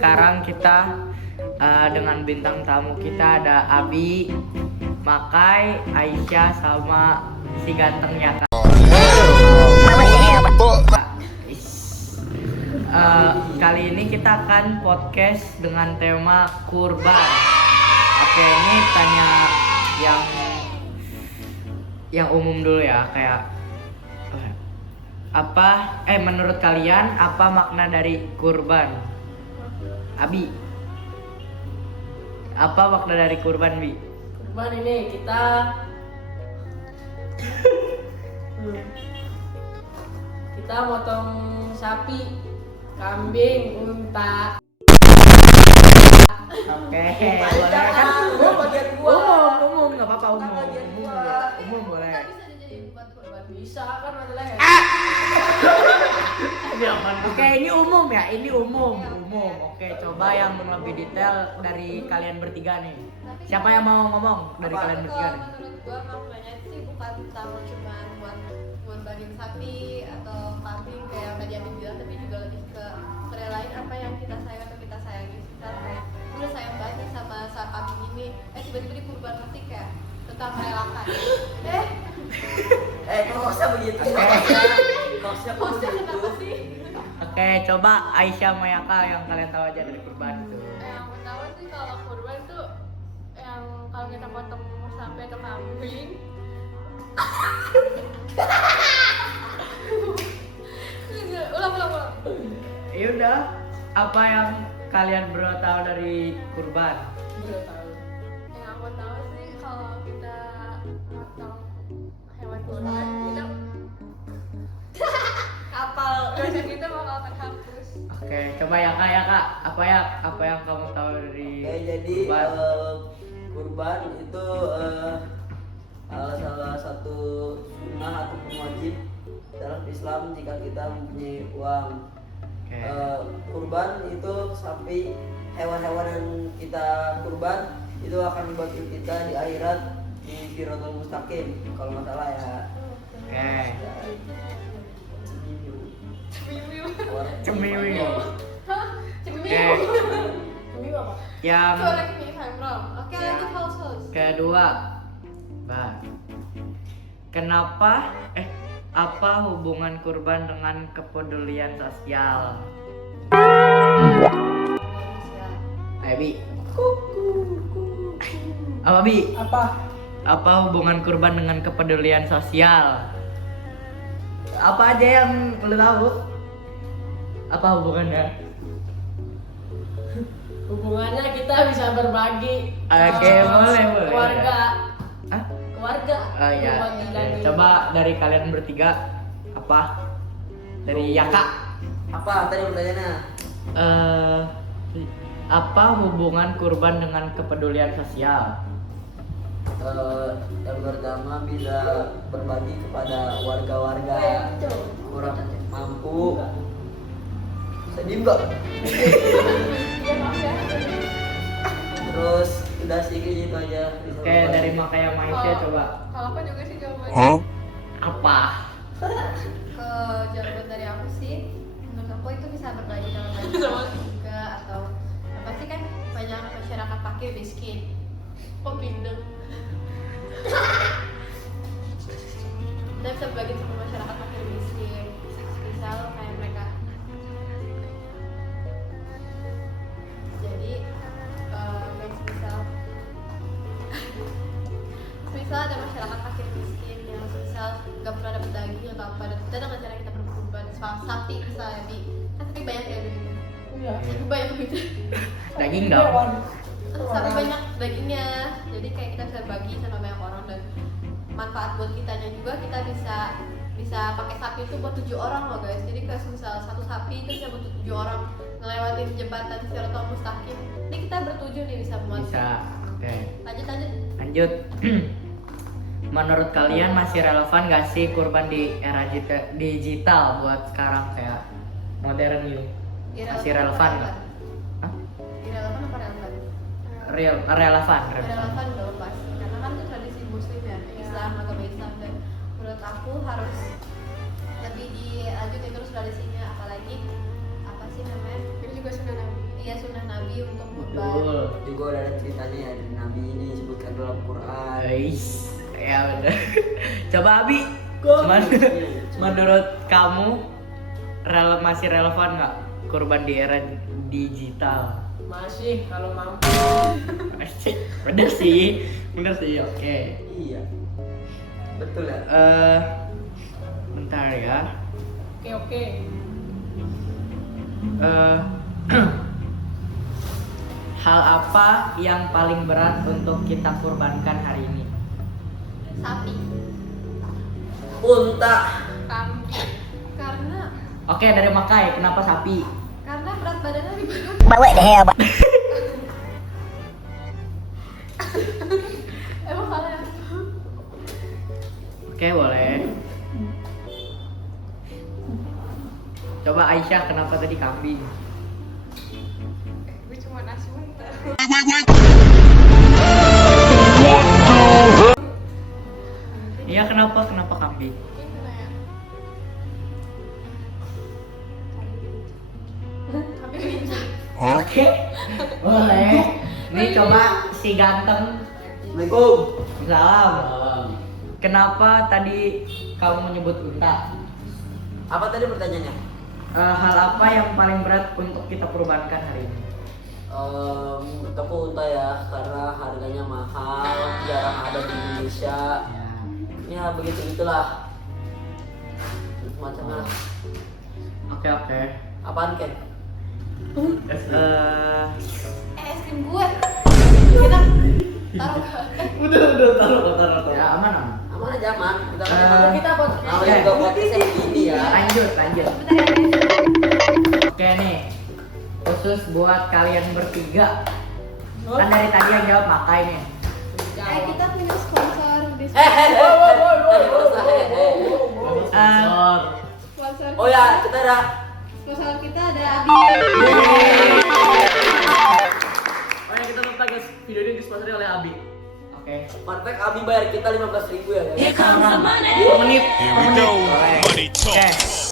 sekarang kita dengan bintang tamu kita ada Abi, Makai, Aisyah sama si gantengnya Kak. Kali ini kita akan podcast dengan tema kurban. Oke, ini tanya yang umum dulu ya, kayak menurut kalian apa makna dari kurban? Abi, apa makna dari kurban, Bi? Kurban ini kita kita motong sapi, kambing, unta. Oke, boleh kan? Bagian gua. Umum, nggak apa-apa umum. Bagian gua. Umum boleh. Bisa dijadiin buat kurban, bisa kan masalah ya. Oke, ini umum ya, ini umum. Oke, coba yang lebih detail dari kalian bertiga nih. Siapa yang mau ngomong dari kalian bertiga nih? Menurut gua maknanya sih bukan tentang cuma buat ngorbanin sapi atau kambing kayak yang tadi Abi bilang, tapi juga lebih ke merelain apa yang kita sayang atau kita sayangi. Kita kayak udah sayang banget sama kambing ini, tiba-tiba dikurban, nanti kayak tentang merelakan. Kok bisa begitu? Maksudnya kenapa sih? Oke, coba Aisyah Mayaka yang kalian tahu aja dari kurban itu. Yang pertama sih kalau kurban tuh yang kalau kita potong sapi atau kambing ulang Ya udah, apa yang kalian berdua tahu dari kurban? Udah tahu. yang aku tahu sih kalau kita potong hewan kurban kita kapal dosa kita bakal terhapus. Oke, coba ya kak, apa yang kamu tahu dari Jadi kurban? kurban itu salah satu sunnah ataupun wajib dalam Islam jika kita mempunyai uang. Oke. Kurban itu sapi, hewan-hewan yang kita kurban itu akan membantu kita di akhirat di Siratal Mustaqim kalau nggak salah ya. Oke. Cemiwi. Cemiwi. Hah? Cemiwi. Oke. Ini apa? Yang Correct me if I'm wrong. Oke, lanjut host. kedua, kenapa apa hubungan kurban dengan kepedulian sosial? Bi. Apa Bi? Apa hubungan kurban dengan kepedulian sosial? Apa aja yang lo tahu? Apa hubungannya? Hubungannya kita bisa berbagi. Oke, boleh. Keluarga. Hah? Keluarga. Oh iya. Berbagi dan Oke, coba dari kalian bertiga apa? Dari Yaka. Apa tadi pertanyaannya? Apa hubungan kurban dengan kepedulian sosial? Yang pertama bisa berbagi kepada warga-warga kurang mampu. Sedih nggak? Terus udah sih kayak gitu aja. Oke, dari Makaya Maisha coba. Kalau aku juga sih jawabannya Apa? ke jawaban dari aku sih, menurut aku itu bisa berbagi sama banyak juga, atau apa sih, kan banyak masyarakat fakir miskin. Kok bindeng? Kita bisa berbagi sama masyarakat fakir miskin, misal kayak mereka. Jadi kayak misal ada masyarakat fakir miskin yang misal nggak pernah dapat daging atau apa, dan kita dengan cara kita berkurban sapi misalnya, kan sapi banyak ya duitnya. Iya. Sapi banyak duitnya. Daging dong. Sapi banyak dagingnya, jadi kayak kita bisa bagi sama banyak orang, dan manfaat buat kitanya juga, kita bisa pakai sapi itu buat 7 orang loh guys. Jadi kayak misal satu sapi itu bisa buat 7 orang ngelewatin jembatan Siratal Mustaqim. Ini kita bertujuh nih bisa muat. Bisa. Oke. Lanjut. Menurut kalian masih relevan gak sih kurban di era digital buat sekarang kayak modern ini? Masih relevan nggak? Hah? Irrelevan apa relevan? Relevan. Relevan dong pasti, karena kan itu tradisi muslim ya, Islam, agama Islam, dan menurut aku harus lebih dilanjutin terus tradisinya, apalagi apa sih namanya, Ini juga sudah Nabi. iya sunnah Nabi untuk kurban. Betul. Juga udah ada ceritanya ya dari Nabi ini disebutkan dalam Quran. Guys, ya bener. Coba Abi, menurut kamu masih relevan nggak kurban di era digital? Masih kalau mampu. Asik, bener sih, oke. Iya. Betul ya. Bentar ya. Oke. Hal apa yang paling berat untuk kita kurbankan hari ini? Sapi, Unta. kambing. Karena Oke, dari Makai, kenapa sapi? berat badannya lebih banyak. Emang salah ya? Oke, boleh. Coba Aisyah, kenapa tadi kambing? Gue cuma asum. Iya, kenapa kambing? Tapi lincah. Oke, boleh. Ini coba si ganteng. Assalamualaikum. Salam. Kenapa tadi kamu menyebut unta? Apa tadi pertanyaannya? Hal apa yang paling berat untuk kita kurbankan hari ini? Menurut aku unta ya, karena harganya mahal, jarang ada di Indonesia. Ya begitu gitulah. Macamnya. Oke. Apaan Ken? Es krim gue. Kita taruh. Udah taruh. Ya, aman. Aman aja aman. Kita Kita buat namanya juga podcastnya begini ya. Lanjut. Bentar ya. Oke nih, khusus buat kalian bertiga. Kan dari tadi yang jawab Makai nih. Kita punya sponsor di sponsor. Oh ya, kita ada. Sponsor kita ada Abi. Oh ya, kita lupa guys, video ini disponsori oleh Abi. Oke. Fun fact, Abi bayar kita 15.000 ya guys. Menit. Here we go. Money Oke. talk.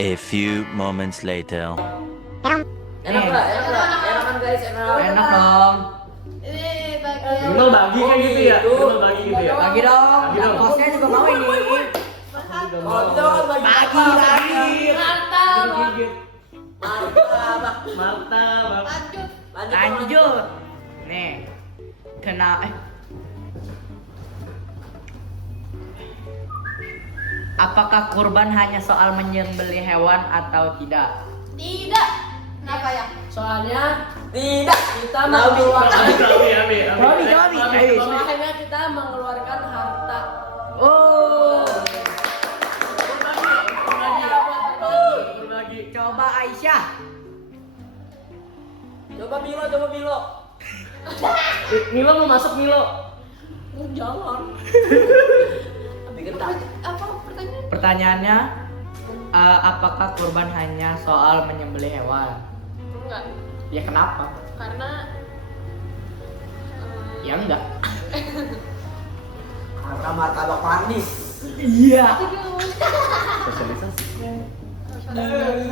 A few moments later. Enak nggak? Enak kan guys? Enak dong. Ini bagian. Dulu bagi kayak gitu ya. Dulu bagi gitu ya. Bagi dong. Bagi dong. Bosnya juga mau ini. Kalau kita kan bagi. Mantap. Mantap. Lanjut. Lanjut. Nih. Apakah kurban hanya soal menyembelih hewan atau tidak? Tidak. Kenapa ya? Soalnya Tidak. kita mengeluarkan Abi. soalnya kita mengeluarkan harta. Oh. Berbagi. Coba Aisyah. Coba Milo. Milo mau masuk Milo. Jangan. Tapi ketat. Apa pertanyaan? Pertanyaannya, apakah kurban hanya soal menyembelih hewan? Enggak. Ya kenapa? Karena Ya enggak. Harta martabak manis. Iya. Sosialisasi. karena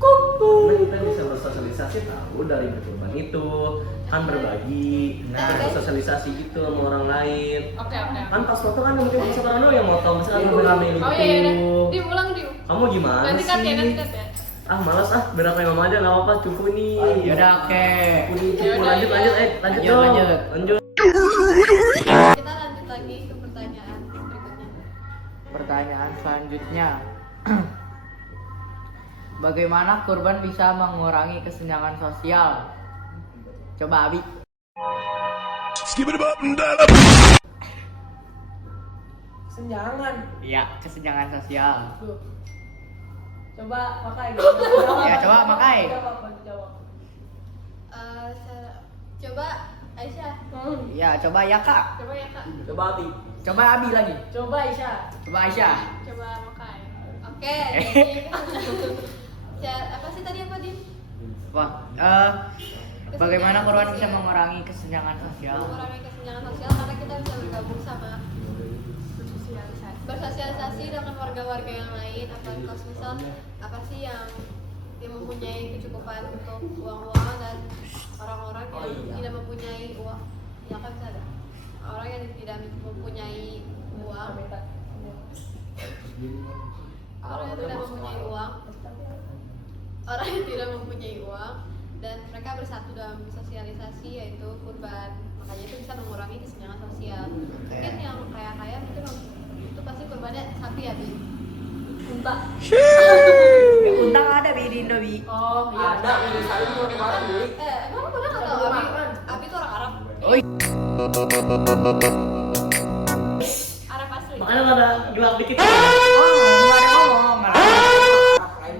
Karena kita bisa bersosialisasi tahu dari berkurban itu kan berbagi, bersosialisasi gitu sama orang lain. oke. Kan pas foto kan mungkin bisa orang yang motong, misalkan rame-rame gitu. Oh iya udah. Diulang. Kamu gimana Nanti sih? cut ya. Ah malas berak kayak mama aja nggak apa-apa, cukup nih. Yaudah oke. Cukup lanjut, lanjut Lanjut, dong. lanjut. Kita lanjut lagi ke pertanyaan berikutnya. Pertanyaan selanjutnya. Bagaimana kurban bisa mengurangi kesenjangan sosial? Coba Abi. Skip it up and down. Senjangan. Iya, kesenjangan sosial. Tuh. Coba pakai. Ya, coba pakai. Jawab. Coba Aisyah. Ya, coba ya Kak. Coba ya Kak. Coba Abi. Coba Abi lagi. Coba Isya. Coba Aisyah. Coba makai. Oke. Apa sih tadi apa Din? Wah, bagaimana kurban bisa mengurangi kesenjangan sosial? Mengurangi kesenjangan sosial karena kita bisa bergabung sama bersosialisasi dengan warga-warga yang lain atau kalau misal apa sih yang yang mempunyai kecukupan untuk uang-uang dan orang-orang yang tidak mempunyai uang. Ya kan bisa ada orang yang tidak mempunyai uang. Orang yang tidak mempunyai uang. Orang yang tidak mempunyai uang dan mereka bersatu dalam sosialisasi yaitu kurban. Makanya itu bisa mengurangi kesenjangan sosial. Mungkin yang kaya-kaya mungkin itu pasti kurbannya sapi ya, Bi. Unta. Unta nggak ada Bi di Indo Bi. Oh iya. Ada yang saling mau kemarin beli. Emang lu pernah nggak tahu Abi itu orang Arab? Oh iya. Arab asli. Makanya ada gelap dikit. Oh, nggak ada ngomong. Nggak ada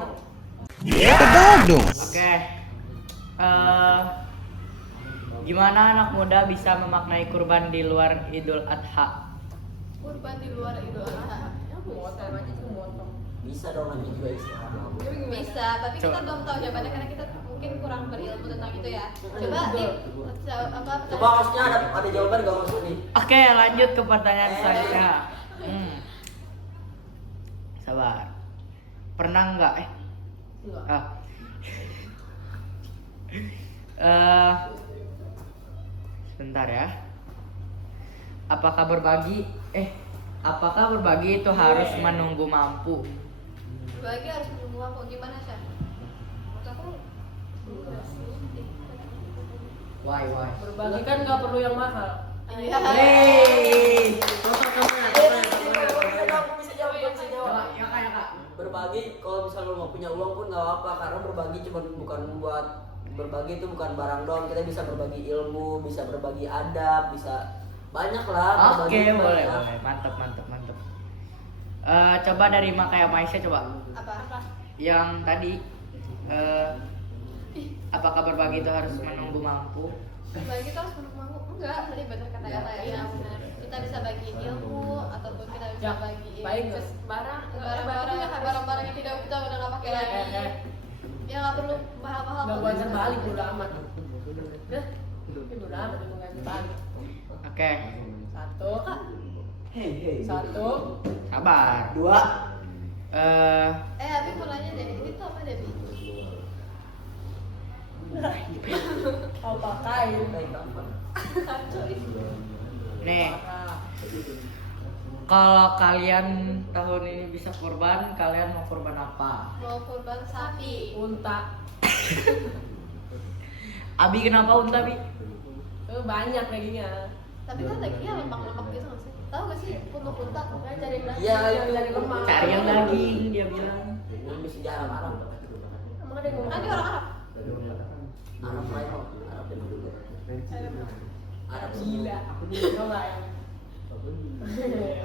ngomong. Oke. Gimana anak muda bisa memaknai kurban di luar Idul Adha? Kurban di luar Idul Adha. Bisa dong nanti juga Islam. Bisa, tapi kita belum tahu jawabannya karena kita mungkin kurang berilmu tentang itu ya. Coba nih, Coba maksudnya ada jawaban nggak maksud nih? Oke, lanjut ke pertanyaan selanjutnya. Sabar. Pernah nggak? Sebentar ya. Apakah berbagi itu harus menunggu mampu? berbagi harus menunggu mampu gimana sih? Menurut aku Why? Berbagi kan nggak perlu yang mahal. iya. Hey. Contoh contohnya. Bisa jawab. Ya kak. Berbagi kalau misalnya lo mau punya uang pun nggak apa karena berbagi cuma bukan buat berbagi itu bukan barang doang, kita bisa berbagi ilmu, bisa berbagi adab, bisa banyak lah. Oke, berbagi boleh. banyak. Mantap. Coba dari Makaya Maisha coba. Apa? Yang tadi apakah berbagi itu harus menunggu mampu? Berbagi itu harus menunggu mampu? Enggak, tadi benar kata-kata yang benar. Kita bisa bagi ilmu ataupun kita bisa Ya, bagi baik, nggak? barang-barang yang tidak kita udah nggak pakai lagi. Ya nggak perlu mahal-mahal. Nggak buat terbalik udah amat. Udah, ini udah amat mau ganti balik. Oke. Satu. Hey. Satu. Sabar. 2. Abi mau nanya deh, ini tuh apa deh, Bi? Oh pakai. Kacau ini. Nih, kalau kalian tahun ini bisa kurban, kalian mau kurban apa? Mau kurban sapi. Unta. Abi kenapa unta Bi? Banyak dagingnya. Tapi kan dagingnya lemak-lemak gitu nggak sih? Tahu nggak sih untuk unta? Kan cari daging. Iya, Cari lemak. Cari yang daging dia bilang. Ini sejarah Arab. Emang ada yang ngomong? Kan dia orang Arab. Arab lain kok. Arab yang dulu. Arab Gila. Coba ya.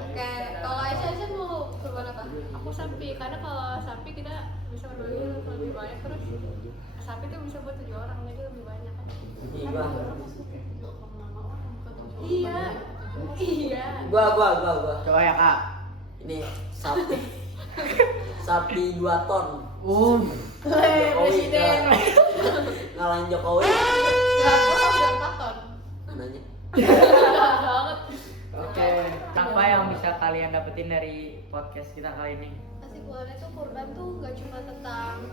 Oke, kalau Aisyah mau kurban apa? Aku sapi, karena kalau sapi kita bisa berbagi lebih banyak, terus sapi itu bisa buat 7 orang, jadi lebih banyak kan. Iya. Gua. Coba ya kak. Ini sapi. Sapi 2 ton. Presiden. Ngalahin Jokowi. Gak, gua udah 4 ton. Nanya. Banget. Oke. Apa yang bisa kalian dapetin dari podcast kita kali ini? Kesimpulannya tuh kurban tuh gak cuma tentang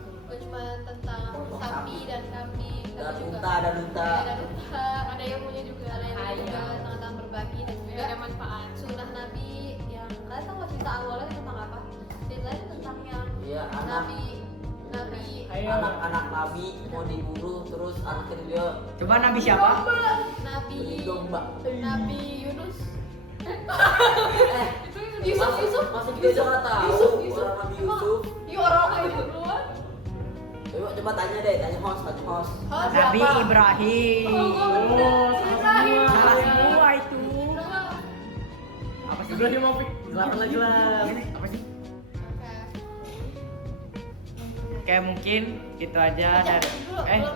sapi dan kambing, Dan tapi juga unta, dan unta. ada unta, ada yang punya juga, ada yang juga tentang berbagi dan juga Ada manfaat. sunnah Nabi yang kalian tahu nggak cerita awalnya tentang apa? Ceritanya tentang yang Iya, Nabi anak Nabi mau dibunuh terus anaknya dia Coba Nabi siapa? Nabi domba. Nabi Yunus. Yusuf. Masih kita juga nggak tahu. Yusuf. Orang Nabi Yusuf. Iya orang kayak gitu duluan. Coba tanya deh, tanya host. Nabi Ibrahim. Ibrahim. Salah semua itu. Apa sih? Ibrahim Mofik. Delapan lagi lah. Apa sih? Oke. Oke, mungkin itu aja dari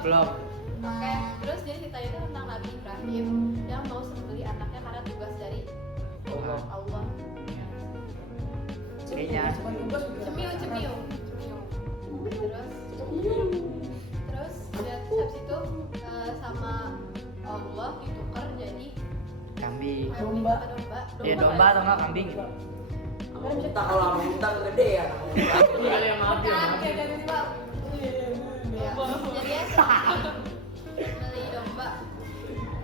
belum. Oke, terus jadi ceritanya itu tentang Nabi Ibrahim yang mau sembelih anaknya karena tugas dari Allah. Kayaknya Cemiu. Terus dia habis itu sama Allah ditukar jadi kambing. domba. Ya domba atau enggak kambing? Unta kalau sama unta gede ya. Ini ada yang mati. Kan kayak tiba-tiba Ya, jadi ya beli domba.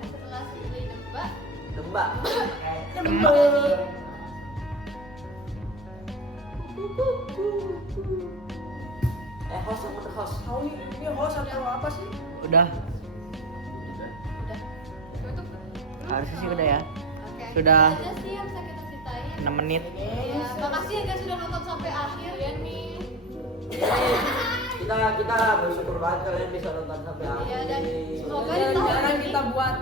Setelah beli domba, Tembak. jadi Host yang bener host. Tahu ini host atau apa sih? Udah, udah. Itu harusnya sih udah ya. Oke. Sudah. Itu aja sih yang bisa kita ceritain. 6 menit. Ya, makasih ya guys sudah nonton sampai akhir. ya nih. Kita bersyukur banget kalian bisa nonton sampai akhir. Iya, dan semoga di Dan tahun jarang ini kita buat.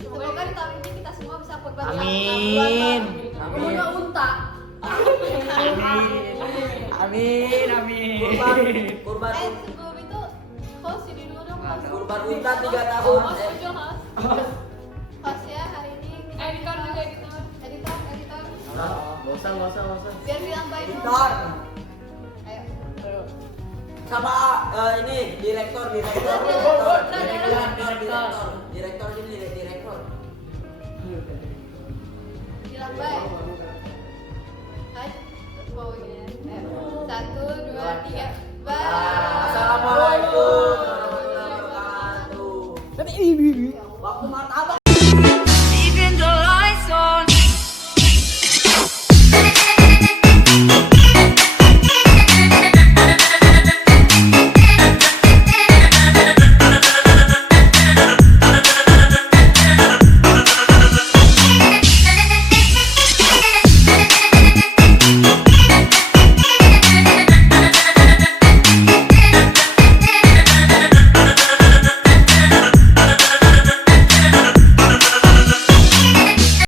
semoga di tahun ini kita semua bisa berbagi Amin. Semoga unta. Amin, amin. Kurban sebelum itu host jadi dulu dong host. kurban unta 3 tahun. Host aja host. Host ya hari ini kita Editor juga gitu. editor Nggak usah. biar bilang baik dulu. Editor. Ayo. Sama ini direktor. Sutradara. Direktor ini